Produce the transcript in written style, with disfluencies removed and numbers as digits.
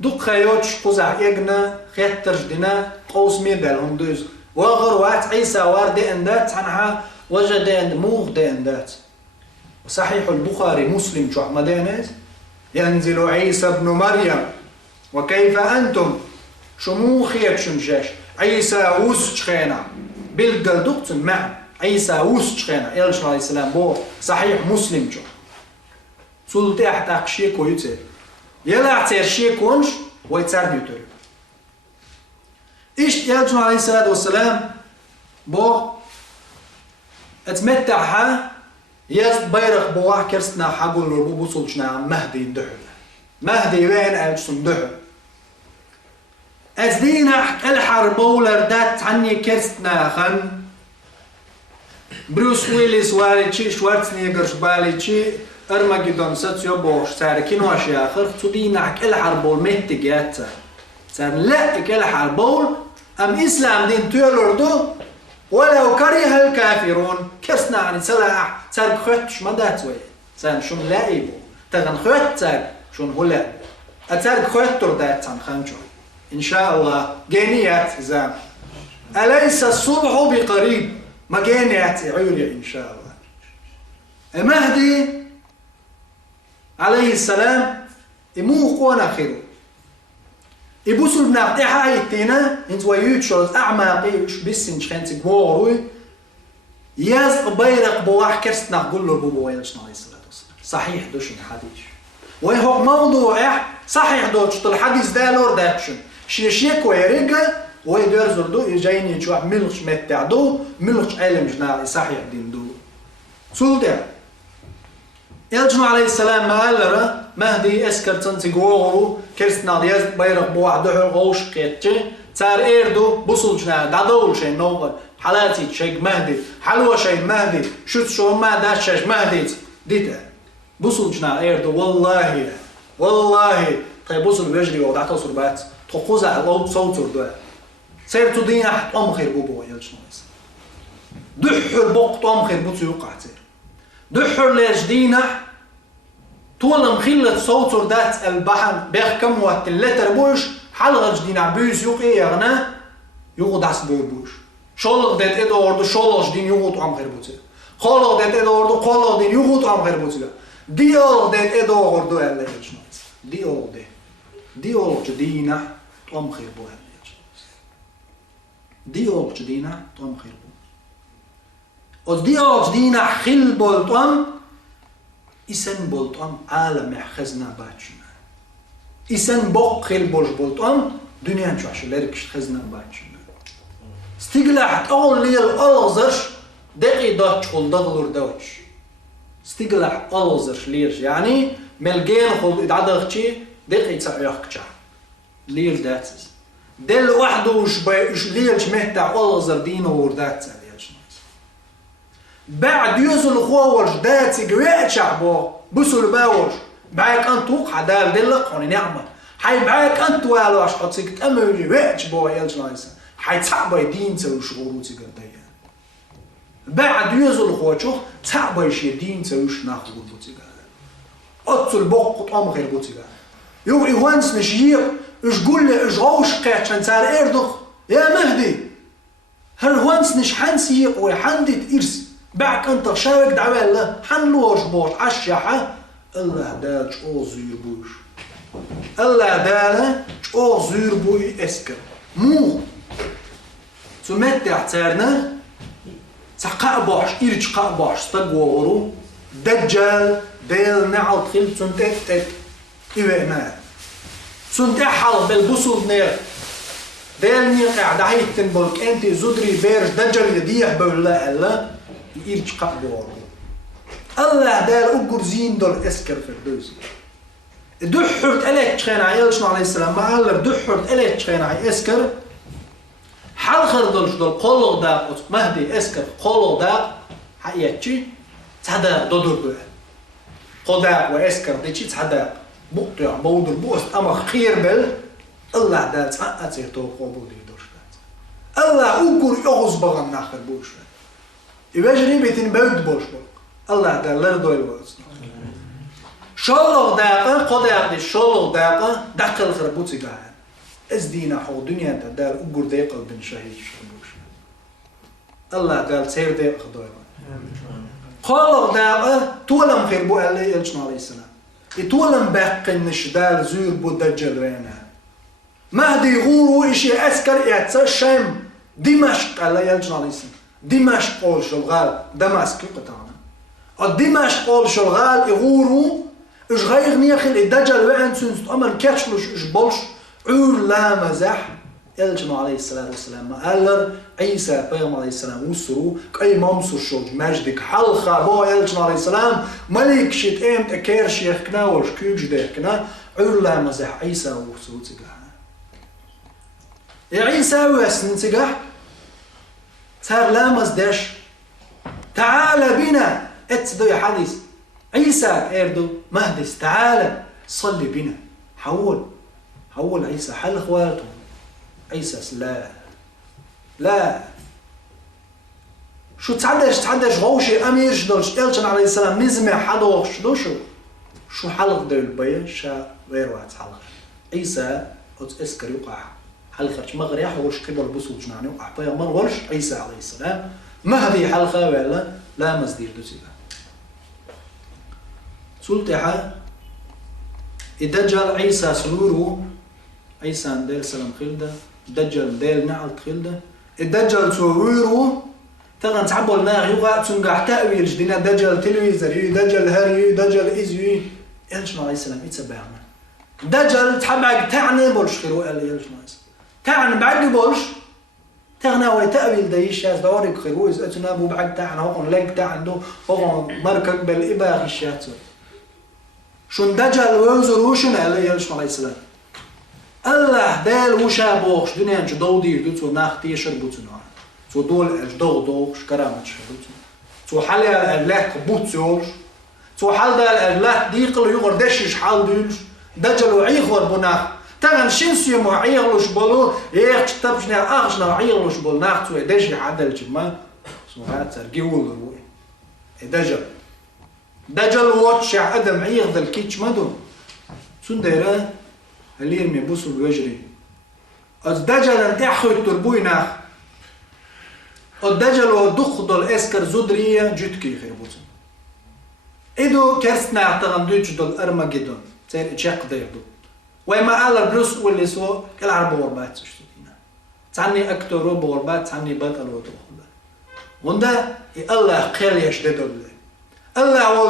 دوك خيوتش قزع يجنا خيترج دنا قوس ميدال هم دوز وغروات عيسى وارد اندات عنها وجد اند موغ اندات وصحيح البخاري مسلم شو مدينة ينزل عيسى ابن مريم وكيف أنتم شمو خيت شمشاش عيسى وسخينا بالقلدوق مع عيسى وسخينا يلش عليه السلام بو صحيح مسلم شو سلطة حتى شيء كويس يلا اعتر شيء كونش ويتسار بيوتر إيش يلش عليه الصلاة والسلام بو اتمتعها يز بيرق بواح كرستنا حقول له بوصلشنا مهدي دحل مهدي وين أجسم دحل أزدينا الحرب ولردات عني كرستنا خن بروس ويليس والي شوارتنيغر بالي أرمجدون ستيو بوش صار كينو أشياء آخر تدينا الحرب والمهتجات صار لا الحرب أم إسلام دين تولردو ولو كره الكافرون كسنا عن سلاح صار خدش ما داتوي صار شون لاعبو تغن خد صار شون هلا أصار خدتر دات عن خنجو إن شاء الله جنيات زام أليس الصبح بقريب ما جنيات عيولي إن شاء الله المهدي عليه السلام يموق وانا خيرو يبوسوا بنعطيها يتينا انتوا يوتشوز أعماقي وش بسن شخنتي بوروي ياز بيرق بواح كرست نقول له بابو يلشنا عليه الصلاة والسلام صحيح دوش الحديث وهو موضوع صحيح دوش الحديث ده لور داتشن شيك ويرجع ويدور زردو يجيني يشوح ملخش متعدو ملخش علم جناعي صحيح دين دو سولدا يلجنو عليه السلام ما قال مهدي اسكر تنسي قوغو كرستنا دياز بيرق بوحده غوش قيتش صار ايردو بوصل جناعي دادول شي نوغل حالاتي شيء مهدي حلوة شيء مهدي شو ما داشش مهدي ديتا بوصل جناعي ايردو والله طيب بوصل بيجري وضع توصل بات تقوزع الله صوت وردوه سير تدينا حت خير بوبو يلجنو دحر بوق خير بوتو يوقع تير دحر ليش دينا طول مخلة صوت وردات البحر بيخ كم وقت اللتر بوش حلغة جدينا بيس يوقع يغنى يوقع داس بوش شولغ ديت إدو وردو شولغ جدين يوقع خير بوتو خولغ ديت إدو وردو خولغ دين يوقع خير بوتو ديولغ ديت إدو وردو يلا يلجنو ديولغ جدينا طعم خير بو ديولغ جدينا طعم خير بو وديولغ جدينا خل بولطم إسن بولطم عالم خزنا باتشنا إسن بق خل بولطم دنيا نشوش لركش خزنا باتشنا استقلعت أول ليل ألغزرش دقي داتش خل دغلور دوتش استقلع ألغزرش ليرش يعني ملقين خل إدعادغتشي دقي تسعيخكشا ليل داتس دل وحده وش ليلش مهتع ألغزر دينه ورداتس بعد يوزل خوالش داتس جويتش عبو بسول باوش بعيك أنت وقع دال دلق هوني نعمة حي بعيك أنت والوش قصيك تأمل جويتش بو يلش نايسا حي تعبي دين تسوي شغلوتي قرديا بعد يوزل خوالشو تعبي شي دين تسويش ناخذ بوتي قرديا أتصل بوق قطعم خير بوتي قرديا يو إيوانس نشيق إيش قول لي إيش غوش قيتشان صار إيردخ يا مهدي هل هوانس نش حنسيق وحندت إرس بعك أنت شاوك دعوة الله حنلوش بوش عشاحة الله دالش أو زير بوش الله دالش أو زير بوي إسكر مو سمتع تارنا تقع باش إيرج قع باش تقوورو دجال ديل نعل خل سنتت إيوانا سنتح حال بالبصل نير ديل نيقع دعيتن بولك أنت زدري بيرج دجال يديح بولا الله يرج قبور الله دال أقر زين دول إسكر في الدوز دحرت إليك شخينا يلشنا عليه السلام ما قال دحرت إليك شخينا إسكر حال خردلش دول قلق داق مهدي إسكر قلق داق حقيقتي تحداق دودر دوه قداق وإسكر ديشي تحداق بقطع بودر بوست أما خير بل الله دال تحقق يتوقع بودي دوش الله أقر يغز بغم ناخر بوش يباجري بيتين بود بوش بوك الله دال لردو الوز شالله داقة قدر دي شالله داقة دخل خربوتي قاعد ازدينا حو دنيا دار أقول دقيقة بن شهيد الله قال سير دقيقة خدوه قال داقة تولم خربو عليه يلشنا عليه السلام يتولم باقي النشدال زور بودجل وينها مهدي غورو إشي أسكر إعتسشم دمشق على يلشنا عليه السلام دمشق قول شلغال دمشق قطعنا دمشق قول شلغال يغورو إش غير نيخل الدجل وين سنست أمن كاتشلوش إش بولش عور لا مزح يلشنا عليه الصلاة والسلام قال عيسى بيغم عليه السلام وسرو كأي مامسو شوج مجدك حلقة بو يلشنا عليه السلام ملك شيت ايمت اكير شيخنا وش كيوج ديخنا عور لا مزح عيسى وسرو تقع يا عيسى واسن تقع صار لا مزدش تعال بنا اتسدو يا حديث عيسى اردو مهدس تعال صلي بنا حول عيسى حل اخواته عيسى لا شو تعدش غوشي امير شدوش يلشن عليه السلام نزمع حدوش دوشو شو حلق دول بيا شا غير واحد حلق عيسى اسكر يقع حلقة مغري حوش كبر بسوط جناني وقع بيا مرغلش عيسى عليه السلام مهدي حلقة ولا لا مزدير دوسيبا سلطحة الدجال عيسى سلورو عيسى ديل سلام خلده الدجال ديل نعل خلده الدجال سويرو تغن تعبوا الناغ يوغا تنقع تأويل جدينا دجال تلويزر دجال هاري دجال إزوي يلشنا عليه السلام يتسبعنا دجال تحبعك تعني بولش خيرو قال لي يلشنا عليه السلام تعني بعد بولش تغنى هو تأويل دايش ياس دورك خيرو إذا أتنابو بعد تعني هوغن لك تعني هوغن مركب بالإباغ الشاتو شون دجال ويوزروشن قال لي يلشنا عليه السلام الله دال وشا بوش دنيا انش دو دير دو تو ناختي شربوتو نوع تو دول اش دو شكرامت شربوتو تو حالي الاغلاق بوتسوش تو حال دال الاغلاق ديقل يغر دشش حال دولش دجلو عيغور بناخ تغن شنسيو مو عيغلوش بولو يخ تبشنا اغشنا عيغلوش بول ناختو دشي عدل جما سو هات رجيول روي دجل واتش ادم عيغ ذا الكيتش مدو سنديره اللي يرمي بوسو الوجري الدجل انتحو التربويناخ الدجل ودخض الاسكر زدرية جدكي خير بوسو إدو كرسنا اعتغن دوجدو الأرمجدون تير إتشاق ديردو وما قال البروس واللي سو العرب وربات تشتدينا تعني أكتورو بوربات تعني بطل وتوخبات وندا الله قيل يشددو الله